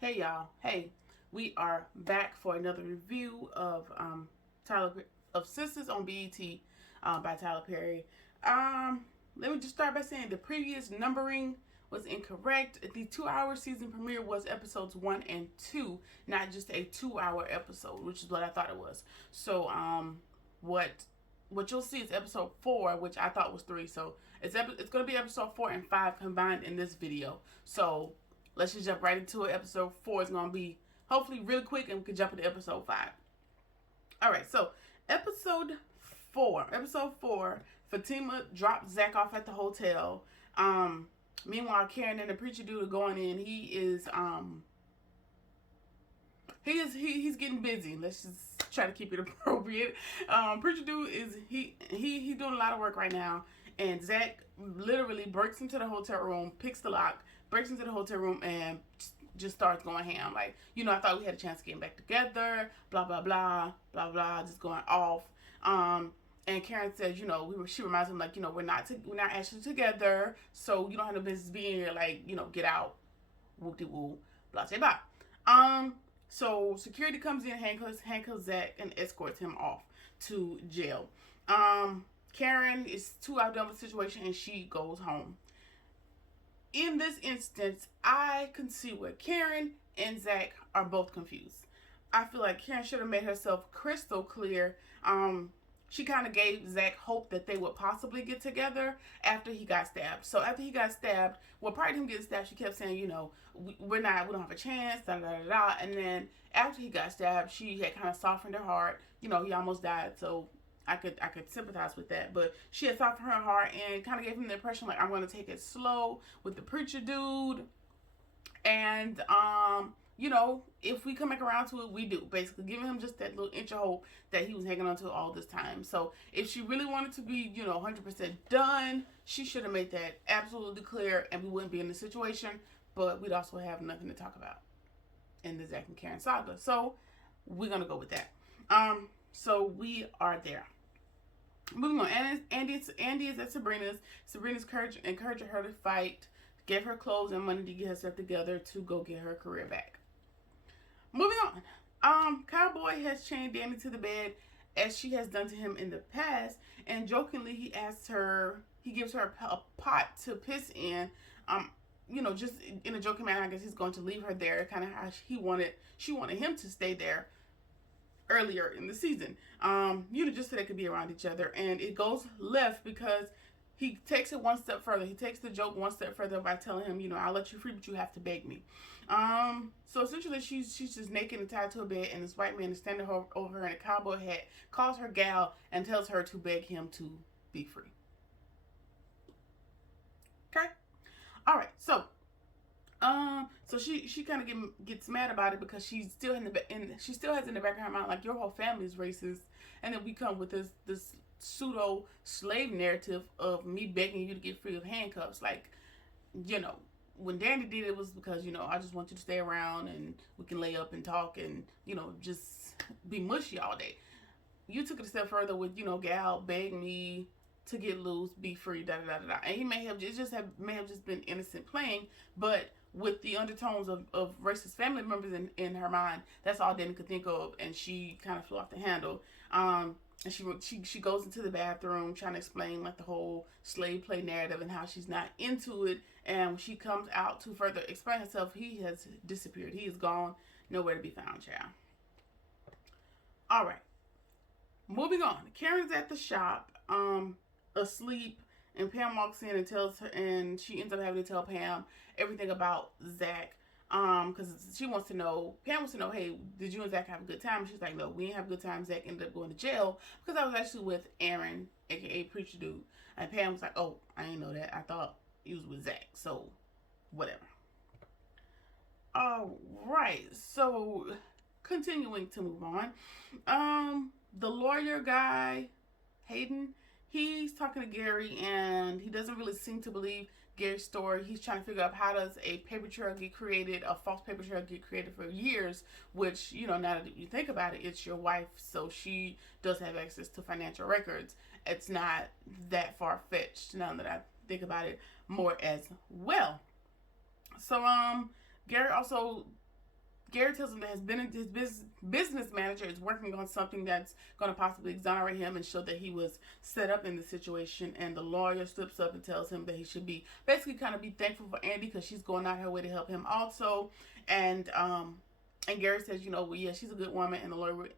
Hey y'all. Hey, we are back for another review of Tyler of SISTAS on BET by Tyler Perry. Let me just start by saying the previous numbering was incorrect. The 2 hour season premiere was episodes 1 and 2, not just a 2 hour episode, which is what I thought it was. So what you'll see is episode 4, which I thought was 3. So it's gonna be episode 4 and 5 combined in this video. So let's just jump right into it. Episode 4 is gonna be hopefully really quick, and we can jump into episode 5. All right, so episode 4. Episode 4. Fatima dropped Zach off at the hotel. Meanwhile, Karen and the preacher dude are going in. He's getting busy. Let's just try to keep it appropriate. Preacher dude is he's doing a lot of work right now, and Zach literally breaks into the hotel room, picks the lock, breaks into the hotel room, and just starts going ham. Like, I thought we had a chance of getting back together. Blah blah blah blah blah. Just going off. And Karen says, she reminds him, like, we're not actually together, so you don't have no business being here. Like, get out. Whoop de woo. Blah blah blah. So security comes in, handcuffs Zach, and escorts him off to jail. Karen is too outdone with the situation, and she goes home. In this instance, I can see where Karen and Zach are both confused. I feel like Karen should have made herself crystal clear. She kind of gave Zach hope that they would possibly get together after he got stabbed. So after he got stabbed, prior to him getting stabbed, she kept saying, we don't have a chance, da da da da. And then after he got stabbed, she had kind of softened her heart. He almost died, so I could sympathize with that. But she had softened her heart and kind of gave him the impression, like, I'm going to take it slow with the preacher dude. And if we come back around to it, we do. Basically, giving him just that little inch of hope that he was hanging on to all this time. So if she really wanted to be, 100% done, she should have made that absolutely clear, and we wouldn't be in this situation. But we'd also have nothing to talk about in the Zach and Karen saga. So we're gonna go with that. So we are there. Moving on. Andy is at Sabrina's. Sabrina's encouraging her to fight, gave her clothes and money to get herself together to go get her career back. Moving on. Cowboy has chained Danny to the bed, as she has done to him in the past, and jokingly he gives her a pot to piss in. Just in a joking manner, I guess he's going to leave her there, kind of how she wanted him to stay there earlier in the season. Just so they could be around each other. And it goes left because he takes it one step further. He takes the joke one step further by telling him, I'll let you free, but you have to beg me. So essentially she's just naked and tied to a bed, and this white man is standing over her in a cowboy hat, calls her gal, and tells her to beg him to be free. Okay? Alright, so she kind of gets mad about it because she still has in the back of her mind, like, your whole family is racist, and then we come with this pseudo slave narrative of me begging you to get free of handcuffs. Like, when Danny did it was because, I just want you to stay around and we can lay up and talk and, just be mushy all day. You took it a step further with, gal, beg me to get loose, be free, da da da da. And he may have just been innocent playing, but with the undertones of racist family members in her mind, that's all Danny could think of, and she kind of flew off the handle. And she goes into the bathroom trying to explain, like, the whole slave play narrative and how she's not into it. And when she comes out to further explain herself, he has disappeared. He is gone, nowhere to be found, child. All right, moving on. Karen's at the shop, asleep, and Pam walks in and tells her, and she ends up having to tell Pam everything about Zach. Because Pam wants to know, hey, did you and Zach have a good time? She's like, no, we didn't have a good time. Zach ended up going to jail because I was actually with Aaron, aka Preacher Dude. And Pam was like, oh, I didn't know that. I thought he was with Zach. So, whatever. All right. So, continuing to move on. The lawyer guy, Hayden, he's talking to Gary, and he doesn't really seem to believe Gary's story. He's trying to figure out, how does a paper trail get created, a false paper trail get created for years, which, now that you think about it, it's your wife, so she does have access to financial records. It's not that far-fetched now that I think about it more as well. So, Gary also Gary tells him that his business manager is working on something that's going to possibly exonerate him and show that he was set up in the situation. And the lawyer slips up and tells him that he should be basically kind of be thankful for Andy because she's going out her way to help him also. And Gary says, you know, well, yeah, she's a good woman. And the lawyer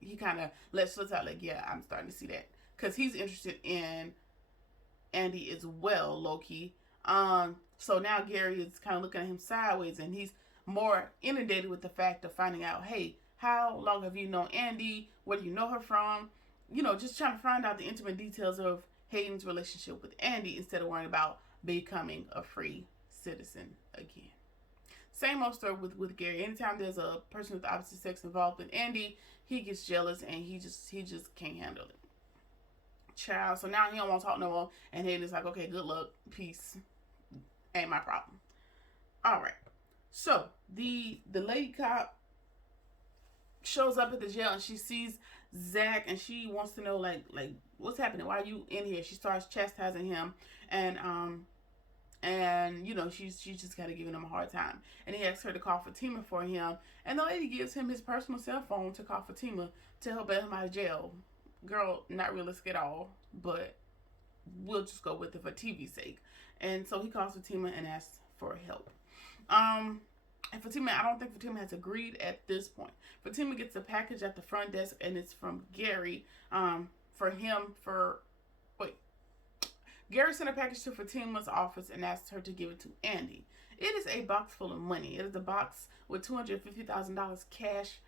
he kind of lets slip out like, yeah, I'm starting to see that because he's interested in Andy as well, low key. So now Gary is kind of looking at him sideways, and he's more inundated with the fact of finding out, hey, how long have you known Andy? Where do you know her from? You know, just trying to find out the intimate details of Hayden's relationship with Andy instead of worrying about becoming a free citizen again. Same old story with Gary. Anytime there's a person with the opposite sex involved with Andy, he gets jealous and he just can't handle it. Child. So now he don't want to talk no more, and Hayden's like, okay, good luck, peace, ain't my problem. All right. So the lady cop shows up at the jail and she sees Zach and she wants to know like what's happening? Why are you in here? She starts chastising him and you know she's just kind of giving him a hard time. And he asks her to call Fatima for him, and the lady gives him his personal cell phone to call Fatima to help get him out of jail. Girl, not realistic at all, but we'll just go with it for TV's sake. And so he calls Fatima and asks for help. And Fatima, I don't think Fatima has agreed at this point. Fatima gets a package at the front desk, and it's from Gary. Gary sent a package to Fatima's office and asked her to give it to Andy. It is a box full of money. It is a box with $250,000 cash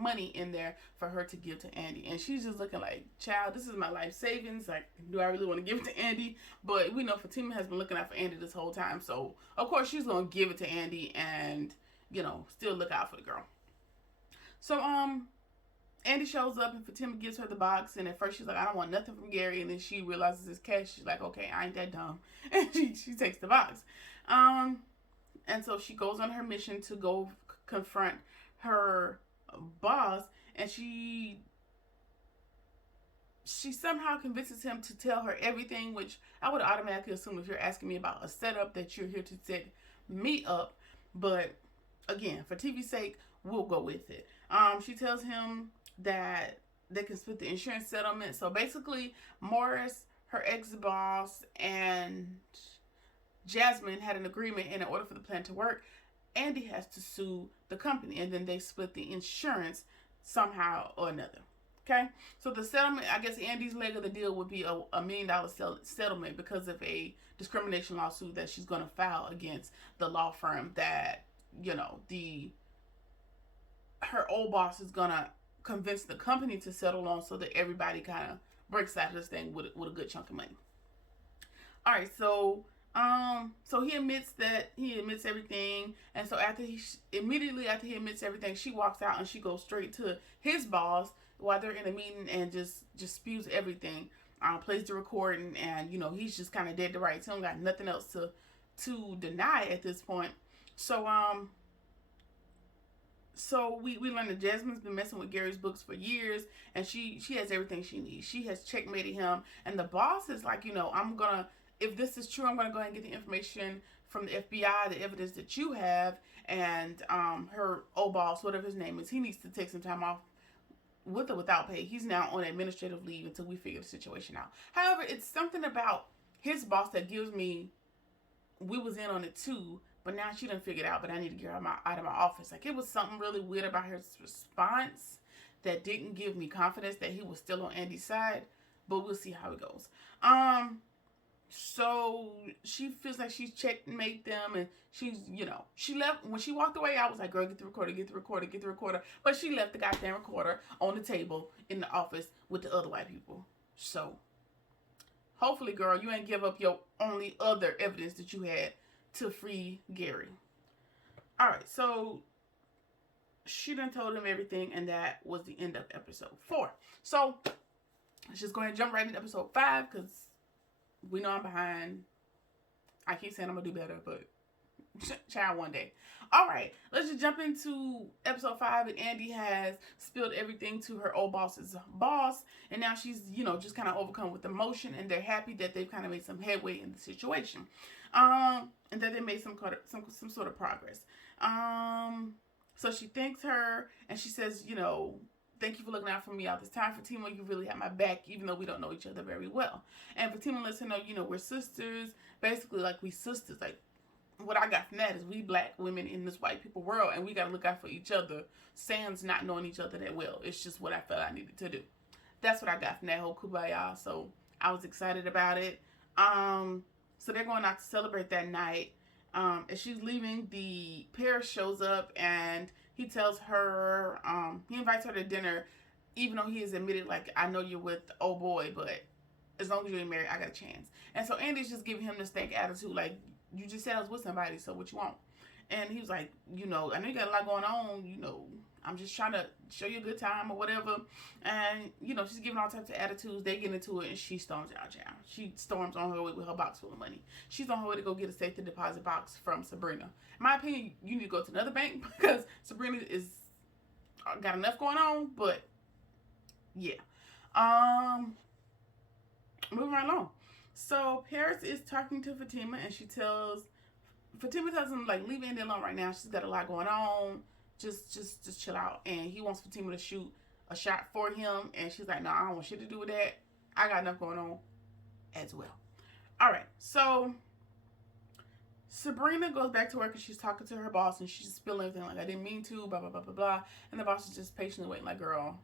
money in there for her to give to Andy. And she's just looking like, child, this is my life savings. Like, do I really want to give it to Andy? But we know Fatima has been looking out for Andy this whole time. So, of course, she's going to give it to Andy and, you know, still look out for the girl. So, Andy shows up and Fatima gives her the box. And at first she's like, I don't want nothing from Gary. And then she realizes it's cash. She's like, okay, I ain't that dumb. And she takes the box. And so she goes on her mission to go confront her boss, and she somehow convinces him to tell her everything, which I would automatically assume if you're asking me about a setup that you're here to set me up. But again, for TV's sake, we'll go with it. She tells him that they can split the insurance settlement. So basically, Morris, her ex-boss, and Jasmine had an agreement, and in order for the plan to work, Andy has to sue the company, and then they split the insurance somehow or another. Okay? So the settlement, I guess Andy's leg of the deal would be a $1 million settlement because of a discrimination lawsuit that she's going to file against the law firm that, you know, her old boss is going to convince the company to settle on so that everybody kind of breaks out of this thing with a good chunk of money. All right, so he admits everything, and so immediately after he admits everything, she walks out and she goes straight to his boss while they're in a meeting and just spews everything. Plays the recording, and you know he's just kind of dead to rights. He don't got nothing else to deny at this point. So we learn that Jasmine's been messing with Gary's books for years, and she has everything she needs. She has checkmated him, and the boss is like, you know, if this is true, I'm going to go ahead and get the information from the FBI, the evidence that you have, and her old boss, whatever his name is, he needs to take some time off with or without pay. He's now on administrative leave until we figure the situation out. However, it's something about his boss that gives me, we was in on it too, but now she done figured out, but I need to get her out of my office. Like, it was something really weird about his response that didn't give me confidence that he was still on Andy's side, but we'll see how it goes. So she feels like she's checkmate them, and she's, you know, she left. When she walked away, I was like, girl, get the recorder. But she left the goddamn recorder on the table in the office with the other white people. So hopefully, girl, you ain't give up your only other evidence that you had to free Gary. All right, so she done told him everything, and that was the end of episode 4. So let's just go ahead and jump right into episode 5, because we know I'm behind. I keep saying I'm going to do better, but child, one day. All right, let's just jump into episode 5. And Andy has spilled everything to her old boss's boss. And now she's, you know, just kind of overcome with emotion. And they're happy that they've kind of made some headway in the situation. And that they made some sort of progress. So she thanks her and she says, you know, thank you for looking out for me all this time. Fatima, you really have my back, even though we don't know each other very well. And Fatima lets her know, you know, we're sisters. Basically, like, we sisters. Like, what I got from that is we black women in this white people world, and we got to look out for each other, sans not knowing each other that well. It's just what I felt I needed to do. That's what I got from that whole kumbaya. So I was excited about it. So they're going out to celebrate that night. As she's leaving, the Paris shows up and he tells her, he invites her to dinner, even though he has admitted, like, I know you're with old boy, but as long as you ain't married, I got a chance. And so Andy's just giving him this stank attitude, like, you just said I was with somebody, so what you want? And he was like, you know, I know you got a lot going on, you know, I'm just trying to show you a good time or whatever. And, you know, she's giving all types of attitudes. They get into it and she storms out, child. She storms on her way with her box full of money. She's on her way to go get a safety deposit box from Sabrina. In my opinion, you need to go to another bank because Sabrina is got enough going on, but yeah. Moving right along. So Paris is talking to Fatima and Fatima tells him, like, leave Andy alone right now. She's got a lot going on. Just chill out. And he wants Fatima to shoot a shot for him. And she's like, no, I don't want shit to do with that. I got enough going on as well. All right. So Sabrina goes back to work and she's talking to her boss and she's spilling everything like, I didn't mean to, blah, blah, blah, blah, blah. And the boss is just patiently waiting like, girl,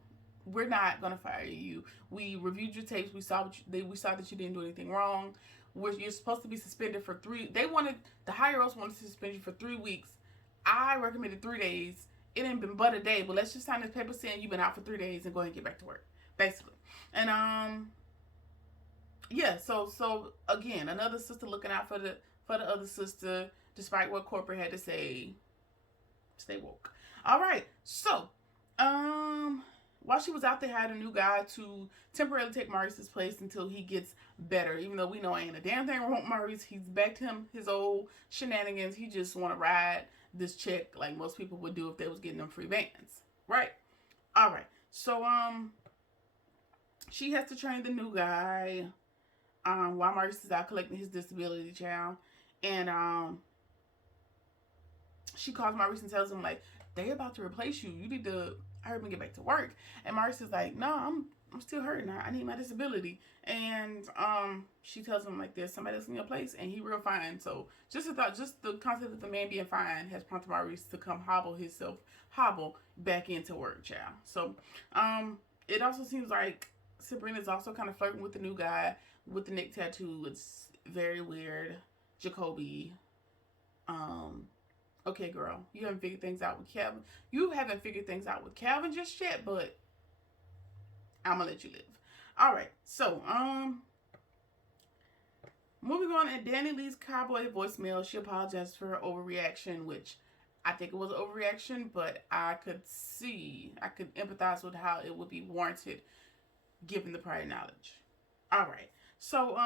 we're not going to fire you. We reviewed your tapes. We saw that you didn't do anything wrong. You're supposed to be suspended for the higher ups wanted to suspend you for 3 weeks. I recommended 3 days. It ain't been but a day, but let's just sign this paper saying you've been out for 3 days and go ahead and get back to work, basically. And yeah. So again, another sister looking out for the other sister, despite what corporate had to say. Stay woke. All right. So while she was out there, hired a new guy to temporarily take Maurice's place until he gets better. Even though we know ain't a damn thing wrong with Maurice, he's back to his old shenanigans. He just want to ride this chick like most people would do if they was getting them free bands, right? All right. So she has to train the new guy while Maurice is out collecting his disability child, and she calls Maurice and tells him, like, they about to replace you. You need to hurry up and get back to work. And Maurice is like, no, I'm still hurting. I need my disability. And she tells him, like, there's somebody else in your place, and he real fine. So just the concept of the man being fine has prompted Maurice to come hobble back into work, child. So it also seems like Sabrina's also kind of flirting with the new guy with the neck tattoo. It's very weird. Jacoby. Okay, girl, you haven't figured things out with Calvin. You haven't figured things out with Calvin just yet, but I'm gonna let you live. All right, so moving on. At Danny Lee's cowboy voicemail, she apologized for her overreaction, which I think it was an overreaction, but I could empathize with how it would be warranted given the prior knowledge. All right, so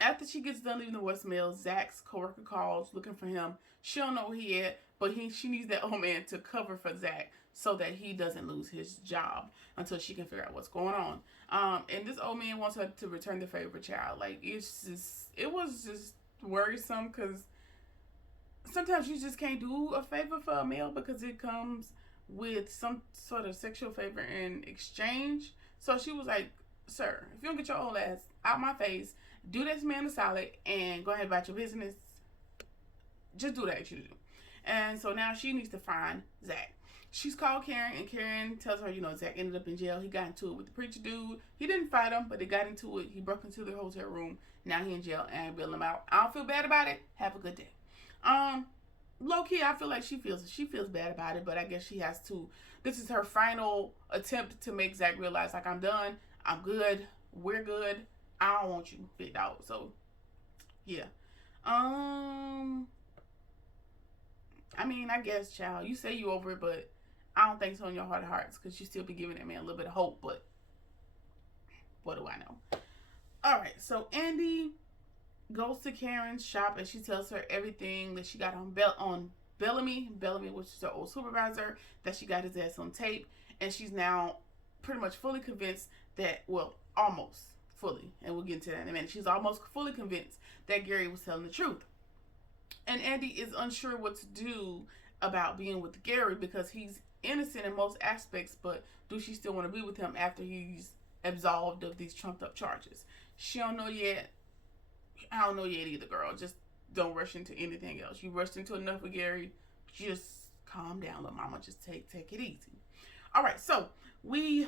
after she gets done leaving the voicemail, Zach's coworker calls looking for him. She don't know where he at, but she needs that old man to cover for Zach so that he doesn't lose his job until she can figure out what's going on. And this old man wants her to return the favor, child. Like, it was just worrisome because sometimes you just can't do a favor for a male because it comes with some sort of sexual favor in exchange. So she was like, sir, if you don't get your old ass out my face, do this man a solid and go ahead about your business. Just do that, you do. And so now she needs to find Zach. She's called Karen, and Karen tells her, you know, Zach ended up in jail. He got into it with the preacher dude. He didn't fight him, but they got into it. He broke into the hotel room. Now he in jail and bailed him out. I don't feel bad about it. Have a good day. Low key, I feel like she feels bad about it, but I guess she has to. This is her final attempt to make Zach realize, like, I'm done. I'm good. We're good. I don't want you, big dog. So, yeah. I mean, I guess, child, you say you over it, but I don't think so in your heart of hearts, because you still be giving that man a little bit of hope, but what do I know? All right, so Andy goes to Karen's shop, and she tells her everything that she got on Bellamy, which is her old supervisor, that she got his ass on tape, and she's now pretty much fully convinced that, well, almost fully, and we'll get into that in a minute. She's almost fully convinced that Gary was telling the truth. And Andy is unsure what to do about being with Gary because he's innocent in most aspects, but do she still want to be with him after he's absolved of these trumped up charges? She don't know yet. I don't know yet either, girl. Just don't rush into anything else. You rushed into enough with Gary. Just calm down, little mama. Just take it easy. All right, so we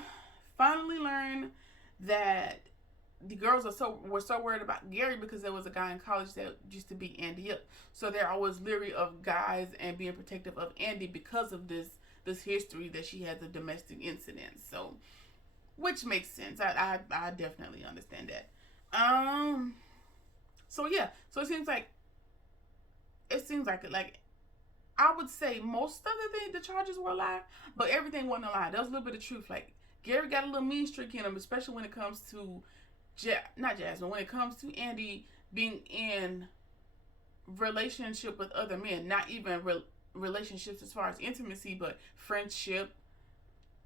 finally learn that the girls were so worried about Gary because there was a guy in college that used to beat Andy up. So they're always leery of guys and being protective of Andy because of this history that she has of domestic incidents. So, which makes sense. I definitely understand that. So yeah. So it seems like like I would say most of the charges were a lie, but everything wasn't a lie. There was a little bit of truth. Like Gary got a little mean streak in him, especially when it comes to not Jasmine. When it comes to Andy being in relationship with other men, not even relationships as far as intimacy, but friendship,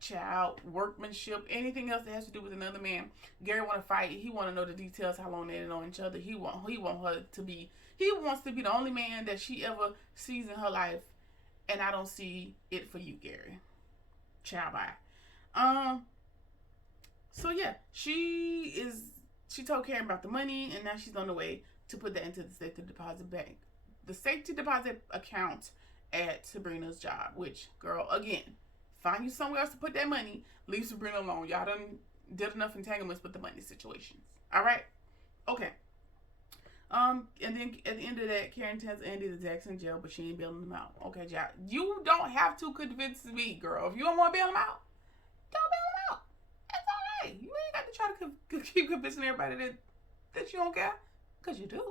child, workmanship, anything else that has to do with another man. Gary want to fight. He want to know the details, how long they know each other. He want her to be. He wants to be the only man that she ever sees in her life, and I don't see it for you, Gary. Ciao, bye. So yeah, she told Karen about the money, and now she's on the way to put that into the safety deposit bank, the safety deposit account at Sabrina's job. Which, girl, again, find you somewhere else to put that money. Leave Sabrina alone. Y'all done did enough entanglements with the money situations. All right, okay. And then at the end of that, Karen tells Andy that Zach's in jail, but she ain't bailing him out. Okay, Jack, you don't have to convince me, girl. If you don't want to bail him out, don't bail him out. That's all right. You ain't got to try to keep convincing everybody that you don't care, because you do.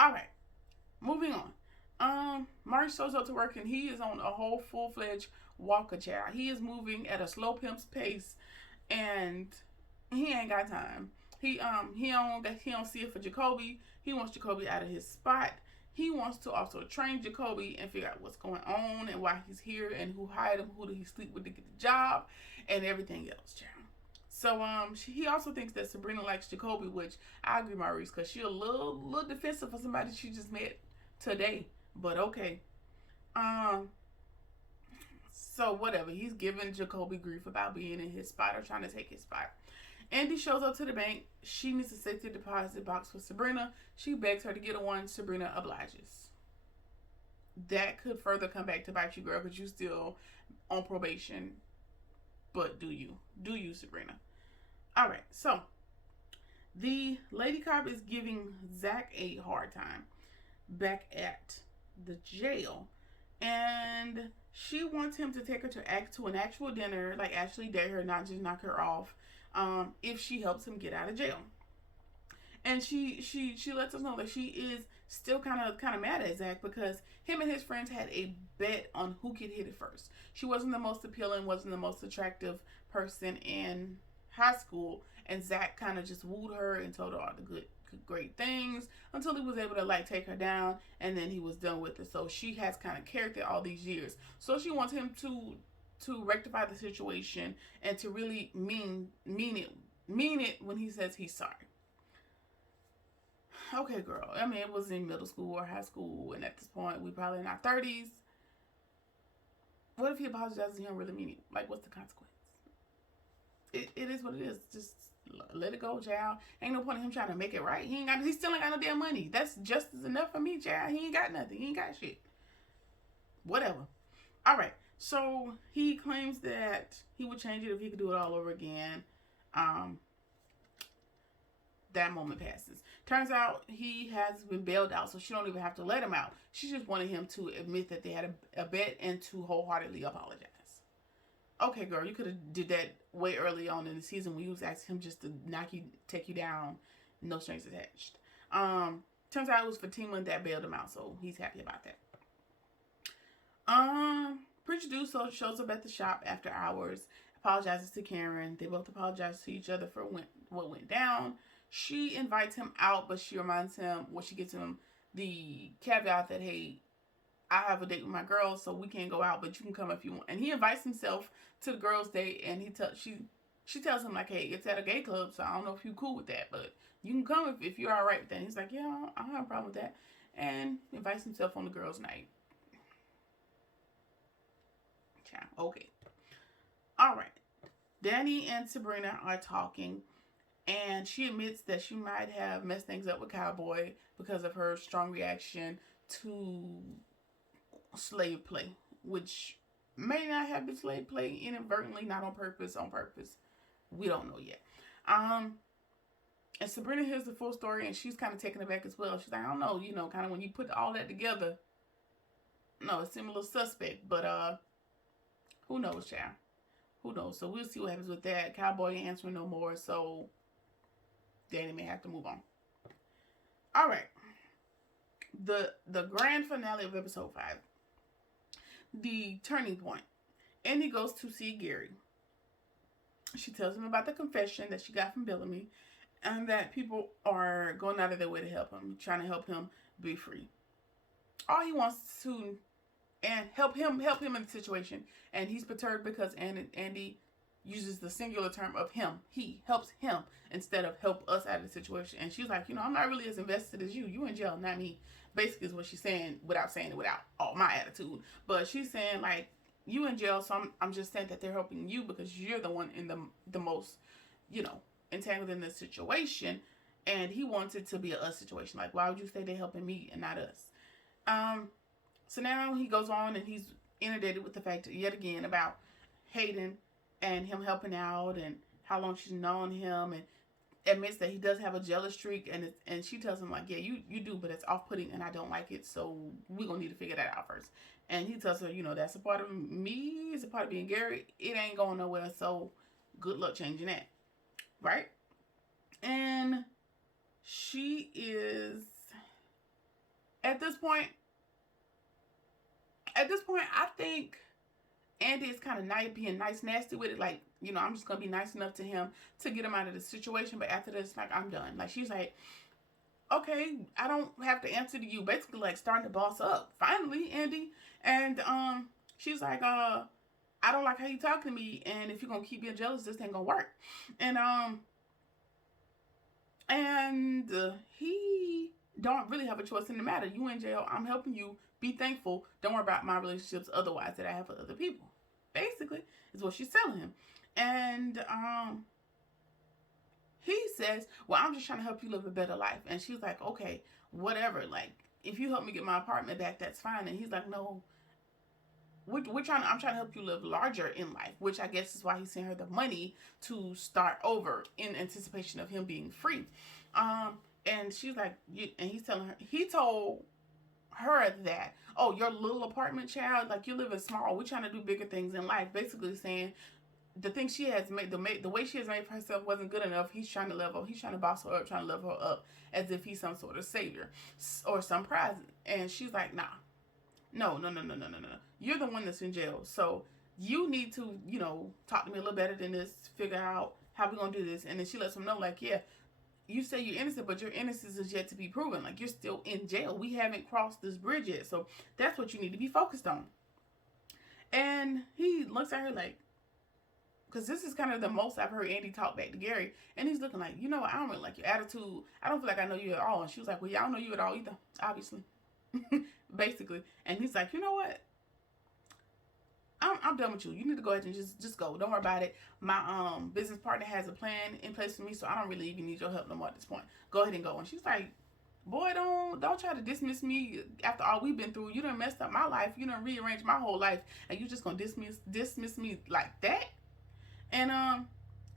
All right, moving on. Maurice shows up to work, and he is on a whole full-fledged walker chair. He is moving at a slow pimp's pace, and he ain't got time. He don't see it for Jacoby. He wants Jacoby out of his spot. He wants to also train Jacoby and figure out what's going on and why he's here and who hired him, who did he sleep with to get the job, and everything else, child. So he also thinks that Sabrina likes Jacoby, which I agree, Maurice, because she's a little defensive for somebody she just met today. But okay. So whatever. He's giving Jacoby grief about being in his spot or trying to take his spot. Andy shows up to the bank. She needs a safety deposit box for Sabrina. She begs her to get one. Sabrina obliges. That could further come back to bite you, girl, because you still on probation. But do you, Sabrina? All right. So the lady cop is giving Zach a hard time back at the jail, and she wants him to take her to an actual dinner, like actually date her, not just knock her off. If she helps him get out of jail. And she lets us know that she is still kind of mad at Zach because him and his friends had a bet on who could hit it first. She wasn't the most appealing, wasn't the most attractive person in high school, and Zach kind of just wooed her and told her all the great things until he was able to like take her down, and then he was done with it. So she has kind of carried it all these years. So she wants him to rectify the situation and to really mean it when he says he's sorry. Okay, girl. I mean, it was in middle school or high school, and at this point, we probably in our 30s. What if he apologizes and he don't really mean it? Like, what's the consequence? It is what it is. Just let it go, child. Ain't no point in him trying to make it right. He still ain't got no damn money. That's just enough for me, child. He ain't got nothing. He ain't got shit. Whatever. All right. So he claims that he would change it if he could do it all over again. That moment passes. Turns out he has been bailed out, so she don't even have to let him out. She just wanted him to admit that they had a bet and to wholeheartedly apologize. Okay, girl, you could have did that way early on in the season when you was asking him just to take you down, no strings attached. Turns out it was Fatima that bailed him out, so he's happy about that. Preacher Dude shows up at the shop after hours, apologizes to Karen. They both apologize to each other for what went down. She invites him out, but she reminds him, she gives him the caveat that, hey, I have a date with my girls, so we can't go out, but you can come if you want. And he invites himself to the girls' date, and she tells him, like, hey, it's at a gay club, so I don't know if you're cool with that, but you can come if you're all right with that. And he's like, yeah, I don't have a problem with that. and invites himself on the girls' night. Ciao. Okay. All right. Danny and Sabrina are talking, and she admits that she might have messed things up with Cowboy because of her strong reaction to slave play, which may not have been slave play inadvertently, not on purpose, on purpose. We don't know yet. And Sabrina hears the full story, and she's kind of taken aback as well. She's like, I don't know, kind of when you put all that together, no, it seemed a little suspect, but who knows, child? Who knows? So we'll see what happens with that. Cowboy ain't answering no more, so Danny may have to move on. All right. The grand finale of episode 5. The turning point. Andy goes to see Gary. She tells him about the confession that she got from Bellamy, and that people are going out of their way to help him, trying to help him be free. All he wants to and help him in the situation, and he's perturbed because Andy uses the singular term of him. He helps him instead of help us out of the situation. And she's like, I'm not really as invested as you. You in jail, not me. Basically is what she's saying without saying it without all my attitude. But she's saying, like, you in jail, so I'm just saying that they're helping you because you're the one in the most, entangled in this situation. And he wants it to be a us situation. Like, why would you say they're helping me and not us? So now he goes on and he's inundated with the fact yet again about Hayden and him helping out and how long she's known him, and admits that he does have a jealous streak, and she tells him, like, yeah, you do, but it's off-putting and I don't like it, so we're gonna need to figure that out first. And he tells her, that's a part of me, it's a part of being Gary, it ain't going nowhere, so good luck changing that, right? And she is at this point I think Andy is kind of being nice, nasty with it. Like, I'm just going to be nice enough to him to get him out of the situation. But after this, like, I'm done. Like, she's like, okay, I don't have to answer to you. Basically, like, starting to boss up. Finally, Andy. And she's like, I don't like how you talk to me. And if you're going to keep being jealous, this ain't going to work. And he don't really have a choice in the matter. You in jail. I'm helping you. Be thankful. Don't worry about my relationships otherwise that I have with other people. Basically, is what she's telling him. And he says, well, I'm just trying to help you live a better life. And she's like, okay, whatever. Like, if you help me get my apartment back, that's fine. And he's like, no, I'm trying to help you live larger in life, which I guess is why he's sending her the money to start over in anticipation of him being free. And she's like, and he's telling her, he told her that, oh, your little apartment, child, like, you're living small, we're trying to do bigger things in life. Basically saying the thing she has made, the way she has made for herself wasn't good enough. He's trying to level, he's trying to boss her up, trying to level her up as if he's some sort of savior or some prize. And she's like, nah, no, you're the one that's in jail, so you need to talk to me a little better than this, figure out how we're gonna do this. And then she lets him know, like, yeah, you say you're innocent, but your innocence is yet to be proven. Like, you're still in jail. We haven't crossed this bridge yet. So that's what you need to be focused on. And he looks at her like, because this is kind of the most I've heard Andy talk back to Gary. And he's looking like, I don't really like your attitude. I don't feel like I know you at all. And she was like, well, yeah, I don't know you at all either, obviously. Basically. And he's like, you know what? I'm done with you. You need to go ahead and just go. Don't worry about it. My business partner has a plan in place for me, so I don't really even need your help no more at this point. Go ahead and go. And she's like, boy, don't try to dismiss me after all we've been through. You done messed up my life. You done rearranged my whole life, and you just gonna dismiss me like that? And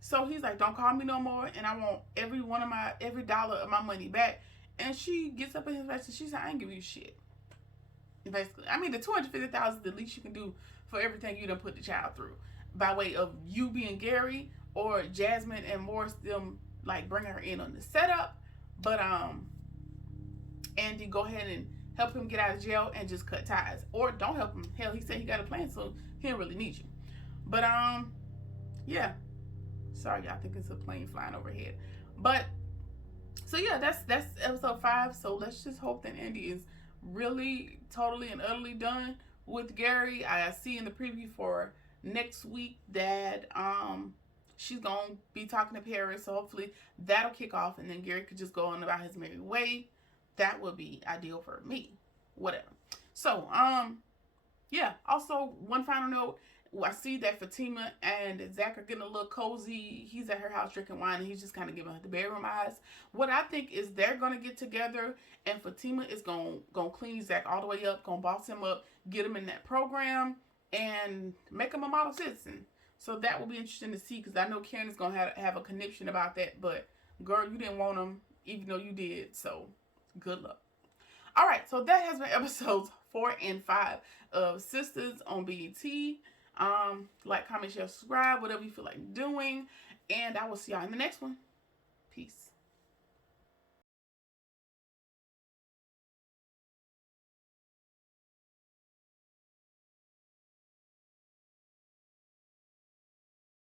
so he's like, don't call me no more, and I want every dollar of my money back. And she gets up in his face and she's like, I ain't give you shit. Basically, I mean, the $250,000 is the least you can do for everything you done put the child through, by way of you being Gary or Jasmine and Morris them, like, bringing her in on the setup. But Andy, go ahead and help him get out of jail and just cut ties, or don't help him. Hell, he said he got a plan, so he don't really need you. But yeah, sorry, I think it's a plane flying overhead. But so yeah, that's episode 5. So let's just hope that Andy is really totally and utterly done with Gary. I see in the preview for next week that she's gonna be talking to Paris, so hopefully that'll kick off, and then Gary could just go on about his merry way. That would be ideal for me. Whatever. So, yeah. Also, one final note. I see that Fatima and Zach are getting a little cozy. He's at her house drinking wine, and he's just kind of giving her the bedroom eyes. What I think is they're gonna get together, and Fatima is gonna clean Zach all the way up, gonna boss him up, get him in that program, and make him a model citizen. So that will be interesting to see, because I know Karen is gonna have a conniption about that. But girl, you didn't want him, even though you did. So good luck. All right, so that has been episodes 4 and 5 of Sistas on BET. Like, comment, share, subscribe, whatever you feel like doing. And I will see y'all in the next one. Peace.